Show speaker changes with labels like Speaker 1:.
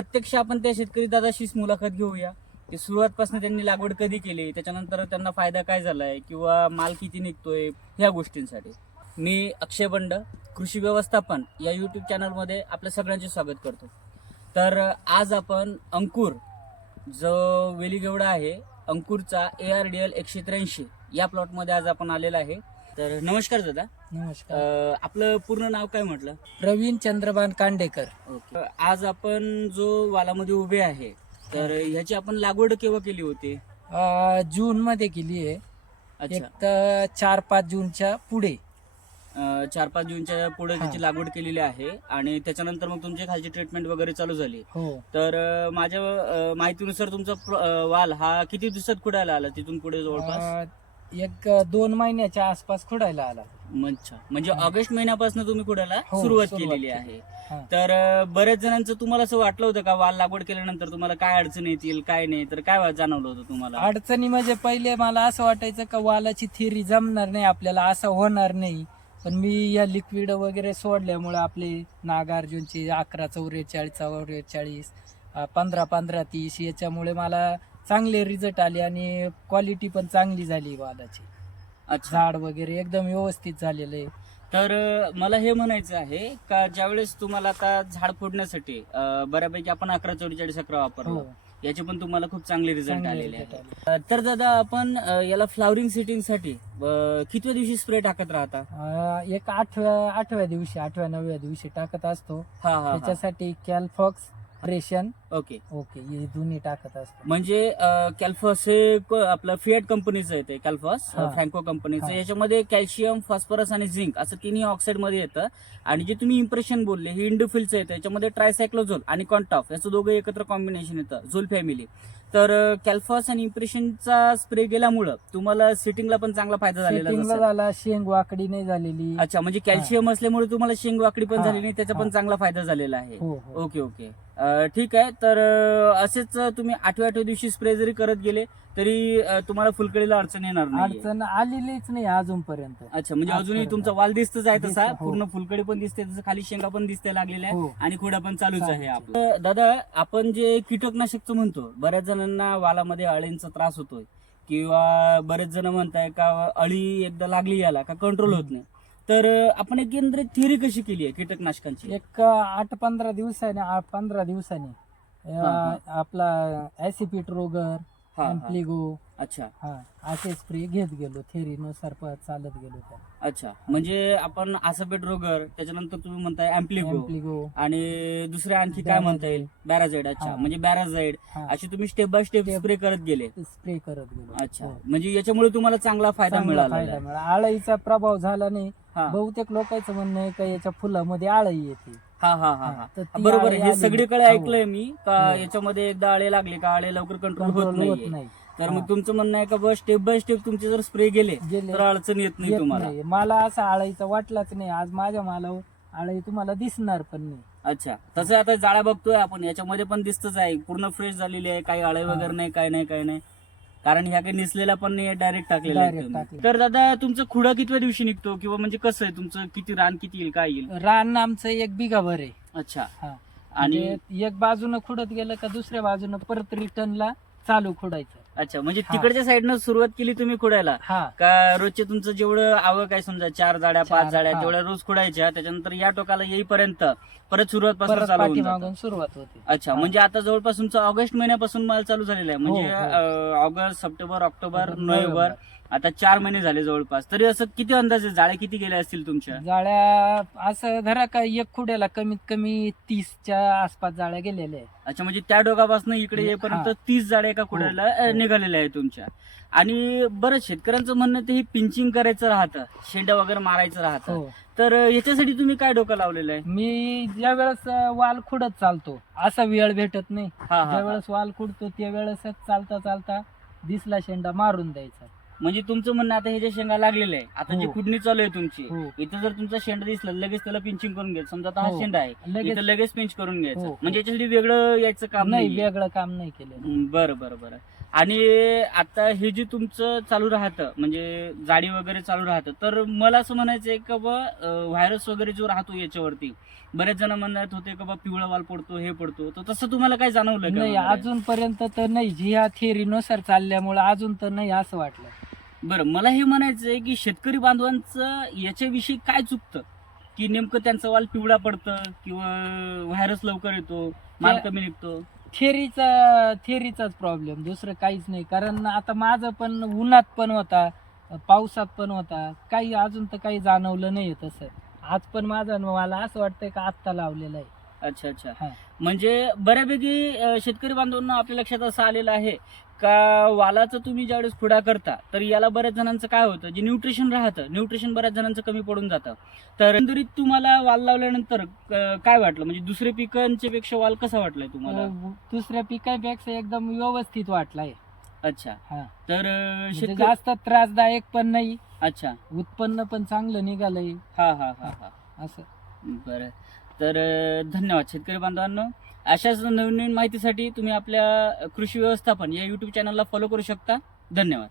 Speaker 1: प्रत्यक्ष आपण त्या शेतकरी दादाशीच मुलाखत घेऊया. की सुरुवातपासून त्यांनी लागवड कधी केली? त्याच्यानंतर त्यांना फायदा काय झालाय? किंवा माल किती निघतोय? ह्या गोष्टींसाठी. मी अक्षय बंड कृषी व्यवस्थापन या यूट्यूब चॅनलमध्ये आपल्या सगळ्यांचे स्वागत करतो. तर आज आपण अंकुर जो वेलीगेवडा आहे अंकुरचा ए आर डी एल एकशे त्र्याऐंशी या प्लॉटमध्ये आज आपण आलेला आहे. तर नमस्कार दादा.
Speaker 2: नमस्कार.
Speaker 1: अं, आपलं पूर्ण नाव काय म्हटलं?
Speaker 2: प्रवीण चंद्रबान कांडेकर.
Speaker 1: ओके. आज आपण जो वालामध्ये उभे आहे तर ह्याची आपण लागवड केव्हा केली होती?
Speaker 2: जून मध्ये केली आहे.
Speaker 1: अच्छा.
Speaker 2: तर चार पाच जूनच्या पुढे.
Speaker 1: अं, चार पाच जूनच्या पुढे. त्याची लागवड केलेली आहे आणि त्याच्यानंतर मग तुमची खालची ट्रीटमेंट वगैरे चालू झाली.
Speaker 2: हो.
Speaker 1: तर अं, माझ्या अं, माहितीनुसार तुमचा प्र- अं, वाल हा किती दिवसात कुडायला आला तिथून पुढे जवळपास?
Speaker 2: अं, एक दोन महिन्याच्या आसपास खुडायला आला
Speaker 1: अच्छा म्हणजे. ऑगस्ट महिन्यापासून तुम्ही कुडायला
Speaker 2: हो,
Speaker 1: सुरुवात
Speaker 2: सुरुवात
Speaker 1: केलेली
Speaker 2: केली.
Speaker 1: आहे
Speaker 2: हा.
Speaker 1: तर बऱ्याच जणांचं तुम्हाला असं वाटलं होतं का वाल लागवड केल्यानंतर तुम्हाला काय अडचण येतील काय नाही तर काय जाणवलं होतं तुम्हाला
Speaker 2: अडचणी म्हणजे पहिले मला असं वाटायचं का वालाची थिअरी जमणार नाही आपल्याला असं होणार नाही पण मी या लिक्विड वगैरे सोडल्यामुळे आपले नागार्जुनचे अकरा चौवेचाळीस चौवेचाळीस पंधरा पंधरा तीस याच्यामुळे मला चांगले रिझल्ट आले आणि क्वालिटी पण चांगली झाली
Speaker 1: अच्छा.
Speaker 2: झाड वगैरे एकदम व्यवस्थित झालेलं आहे.
Speaker 1: तर अं, मला हे म्हणायचं आहे का ज्यावेळेस तुम्हाला आता झाड फोडण्यासाठी अं, बऱ्यापैकी आपण अकरा चौवेचाळीस अकरा वापरलो
Speaker 2: हो.
Speaker 1: याचे पण तुम्हाला खूप चांगले रिझल्ट
Speaker 2: चांगले
Speaker 1: आलेले
Speaker 2: result
Speaker 1: आहेत.
Speaker 2: आले.
Speaker 1: अं, तर दादा आपण अं, याला फ्लावरिंग सिटिंगसाठी अं, कितव्या दिवशी स्प्रे टाकत राहता?
Speaker 2: अं, एक आठव्या आठव्या दिवशी आठव्या नवव्या दिवशी टाकत असतो.
Speaker 1: हा हा, हा.
Speaker 2: त्याच्यासाठी कॅल्फॉक्स रेशन
Speaker 1: ओके.
Speaker 2: ओके हे दोन्ही टाकत असतो
Speaker 1: म्हणजे कॅल्फॉस हे क- आपलं फिएट कंपनीचं आहे ते कॅल्फॉस
Speaker 2: हा.
Speaker 1: फ्रँको कंपनीचं.
Speaker 2: हा.
Speaker 1: याच्यामध्ये कॅल्शियम फॉस्फरस आणि झिंक असं तिन्ही ऑक्साईडमध्ये येतं. आणि जे तुम्ही इम्प्रेशन बोलले हे इंडोफिलचं येतं. याच्यामध्ये ट्रायसायक्लोझोल आणि कॉन्टॉफ याचं दोघं एकत्र कॉम्बिनेशन येतं झोल फॅमिली तर कॅल्फॉस आणि इम्प्रेशनचा स्प्रे गेल्यामुळं तुम्हाला सिटिंगला पण चांगला फायदा झालेला असेल.
Speaker 2: झाला शेंग वाकडी नाही झालेली.
Speaker 1: अच्छा म्हणजे कॅल्शियम असल्यामुळे तुम्हाला शेंग वाकडी पण
Speaker 2: हा.
Speaker 1: झाली नाही त्याचा पण
Speaker 2: हा.
Speaker 1: चांगला फायदा झालेला आहे.
Speaker 2: हो हो.
Speaker 1: Okay okay. अं, ठीक आहे. तर असेच तुम्ही आठव्या आठव्या दिवशी स्प्रे जरी करत गेले तरी तुम्हाला फुलकळीला अडचण येणार नाही
Speaker 2: अडचण आलेलीच नाही अजूनपर्यंत.
Speaker 1: अच्छा म्हणजे अजूनही. तुमचा वाल दिसतच आहे तसा
Speaker 2: हो.
Speaker 1: पूर्ण फुलकडी पण दिसते तसं खाली शेंगा पण दिसते लागलेल्या आहे
Speaker 2: हो
Speaker 1: आणि खोडा पण चालूच आहे आपलं. दादा आपण जे कीटकनाशकचं म्हणतो बऱ्याच जणांना वालामध्ये अळींचा त्रास होतोय किंवा बरेच जण म्हणताय का अळी एकदा लागली याला का कंट्रोल होत नाही. तर आपण एक केंद्रित थिअरी कशी केली आहे कीटकनाशकांची?
Speaker 2: एक आठ पंधरा दिवसाने आ- पंधरा दिवसाने. आपला ऍसिपिट रोगर
Speaker 1: हा, हा.
Speaker 2: एम्प्लिगो
Speaker 1: अच्छा.
Speaker 2: हा असे स्प्रे घेत गेलो थेरीनुसार प- चालत गेलो त्या.
Speaker 1: अच्छा. म्हणजे आपण आसपेट रोगर त्याच्यानंतर तुम्ही म्हणताय अँप्लिगो
Speaker 2: एम्प्लिगो.
Speaker 1: आणि दुसरे आणखी काय म्हणता येईल? बॅराझाईड अच्छा.
Speaker 2: हा.
Speaker 1: म्हणजे बॅराझाईड
Speaker 2: हा.
Speaker 1: असे तुम्ही step by step
Speaker 2: Step-
Speaker 1: spray करत गेले.
Speaker 2: स्प्रे करत गेलो.
Speaker 1: अच्छा.
Speaker 2: हो.
Speaker 1: म्हणजे याच्यामुळे तुम्हाला चांगला फायदा
Speaker 2: चांगला
Speaker 1: मिळाला
Speaker 2: फायदा मिळाला. आळईचा प्रभाव झाला नाही.
Speaker 1: हा.
Speaker 2: बहुतेक लोकांचं म्हणणं आहे का याच्या फुलामध्ये आळई येते.
Speaker 1: हा हा हा हा
Speaker 2: तर ती
Speaker 1: बरोबर
Speaker 2: आळी.
Speaker 1: हे
Speaker 2: आली.
Speaker 1: सगळीकडे
Speaker 2: हो.
Speaker 1: ऐकलंय मी का
Speaker 2: हो.
Speaker 1: याच्यामध्ये एकदा आळे लागले का आळे लवकर कंट्रोल होत
Speaker 2: Control होत
Speaker 1: नाहीये
Speaker 2: नाही
Speaker 1: तर मग
Speaker 2: हा.
Speaker 1: तुमचं म्हणणं आहे का बस स्टेप बाय स्टेप तुमचे जर स्प्रे गेले
Speaker 2: गेले
Speaker 1: तर अडचण येत नाही
Speaker 2: येत
Speaker 1: तुम्हाला
Speaker 2: नाही. मला असं आळईचा वाटलाच नाही आज माझ्या मालावर आळई तुम्हाला दिसणार पण नाही
Speaker 1: अच्छा तसं आता जाळ्या बघतोय आपण याच्यामध्ये पण दिसतच आहे पूर्ण फ्रेश झालेली आहे काही आळे
Speaker 2: हा.
Speaker 1: वगैरे नाही काय नाही काय नाही कारण ह्या काही निसलेल्या पण नाही डायरेक्ट टाकलेल्या. तर दादा तुमचं खुडा कितव्या दिवशी निघतो? किंवा म्हणजे कसं आहे? तुमचं किती रान किती येईल काय येईल?
Speaker 2: रान आमचं एक बिघाभर आहे.
Speaker 1: अच्छा.
Speaker 2: हा.
Speaker 1: आणि
Speaker 2: म्हणजे एक बाजूनं खुडत गेलं का दुसऱ्या बाजूनं परत रिटर्नला चालू खुडायचं.
Speaker 1: अच्छा म्हणजे
Speaker 2: हा.
Speaker 1: तिकडच्या साईडनं सुरुवात केली तुम्ही खुडायला
Speaker 2: हा
Speaker 1: का रोजचे तुमचं जेवढं आवक आहे समजा चार जाड्या पाच जाड्या
Speaker 2: हा.
Speaker 1: तेवढ्या रोज खुडायच्या त्याच्यानंतर या टोकाला येईपर्यंत परत सुरुवात पासून
Speaker 2: परत
Speaker 1: चालू होऊन जातं.
Speaker 2: पाठीमागून सुरुवात होते
Speaker 1: अच्छा
Speaker 2: हा.
Speaker 1: म्हणजे आता जवळपास तुमचं ऑगस्ट महिन्यापासून माल चालू झालेला आहे म्हणजे
Speaker 2: हो, हो.
Speaker 1: अं, ऑगस्ट सप्टेंबर ऑक्टोबर
Speaker 2: नोव्हेंबर.
Speaker 1: आता चार महिने झाले जवळपास. तरी असं किती अंदाजे जाळे किती गेले असतील तुमच्या?
Speaker 2: जाळ्या असं धरा का एक खुड्याला कमीत कमी तीसच्या आसपास जाळ्या गेलेल्या आहेत.
Speaker 1: अच्छा म्हणजे त्या डोकापासून इकडे येईपर्यंत
Speaker 2: हा.
Speaker 1: तीस जाड्या एका कुड्याला अं,
Speaker 2: हो.
Speaker 1: निघालेल्या आहे तुमच्या. आणि बरं शेतकऱ्यांचं म्हणणं ते हे पिंचिंग करायचं राहतं शेंडा वगैरे मारायचं राहतं.
Speaker 2: हो.
Speaker 1: तर अं, याच्यासाठी तुम्ही काय डोकं लावलेलं आहे?
Speaker 2: मी ज्या वेळेस वाल खुडत चालतो असा वेळ भेटत नाही.
Speaker 1: हा, हा,
Speaker 2: ज्या
Speaker 1: हा.
Speaker 2: वेळेस वाल खुडतो त्या वेळेसच चालता चालता दिसला शेंडा मारून द्यायचा.
Speaker 1: म्हणजे तुमचं म्हणणं आता हे जे शेंगा लागलेले आहे आता जी
Speaker 2: हो.
Speaker 1: खुडणी चालू आहे तुमची
Speaker 2: हो.
Speaker 1: इथं जर तुमचा शेंडा दिसला लगेच त्याला पिंचिंग करून घ्यायचं. समजा आता हा
Speaker 2: हो.
Speaker 1: शेंडा आहे
Speaker 2: लगेच
Speaker 1: इथं लगेच पिंच करून घ्यायचं.
Speaker 2: हो, हो.
Speaker 1: म्हणजे याच्यासाठी वेगळं यायचं काम
Speaker 2: नाही
Speaker 1: नाही
Speaker 2: वेगळं काम नाही केलेलं.
Speaker 1: बरं बरं बरं. आणि आता हे जे तुमचं चालू राहतं म्हणजे जाडी वगैरे चालू राहतं तर मला असं म्हणायचं आहे का बा व्हायरस वगैरे जो राहतो याच्यावरती बरेच जण म्हणत होते का बा पिवळा वाल पडतो हे पडतो. तर तसं तुम्हाला काय जाणवलं का
Speaker 2: नाही
Speaker 1: वगैरे?
Speaker 2: अजूनपर्यंत तर नाही. जी ह्या थेरीनुसार चालल्यामुळे अजून तर नाही असं वाटलं.
Speaker 1: बरं मला हे म्हणायचं आहे की शेतकरी बांधवांचं याच्याविषयी काय चुकतं? की नेमकं त्यांचं वाल पिवळा पडतं किंवा व्हायरस लवकर येतो माल कमी निघतो?
Speaker 2: थेरीचा थेरीचाच प्रॉब्लेम दुसरं काहीच नाही. कारण आता माझं पण उन्हात पण होता पावसात पण होता काही अजून तर काही जाणवलं नाही तसं. आज पण माझं मला असं वाटतंय का आत्ता लावलेलं आहे.
Speaker 1: अच्छा अच्छा.
Speaker 2: हा.
Speaker 1: म्हणजे बऱ्यापैकी अं, शेतकरी बांधवांना आपल्या लक्षात असं आलेलं आहे का वालाचं तुम्ही ज्यावेळेस खुडा करता तर याला बऱ्याच जणांचं काय होतं जे न्यूट्रिशन राहतं न्यूट्रिशन बऱ्याच जणांचं कमी पडून जातं. तर एकंदरीत तुम्हाला वाल लावल्यानंतर अं, काय वाटलं? म्हणजे दुसरे पिकांच्या पेक्षा वाल कसा वाटलाय तुम्हाला?
Speaker 2: अं, दुसऱ्या पिकांपेक्षा एकदम व्यवस्थित वाटलाय.
Speaker 1: अच्छा.
Speaker 2: हा.
Speaker 1: तर अं,
Speaker 2: म्हणजे
Speaker 1: शेतकरी
Speaker 2: जास्त त्रासदायक पण नाही.
Speaker 1: अच्छा.
Speaker 2: उत्पन्न पण चांगलं निघालंय.
Speaker 1: हा हा हा हा.
Speaker 2: असं.
Speaker 1: बरं. तर धन्यवाद शेतकरी बांधवांनो. अशाच नवीन नवीन माहितीसाठी तुम्ही आपल्या कृषी व्यवस्थापन या यूट्यूब चॅनलला फॉलो करू शकता. धन्यवाद.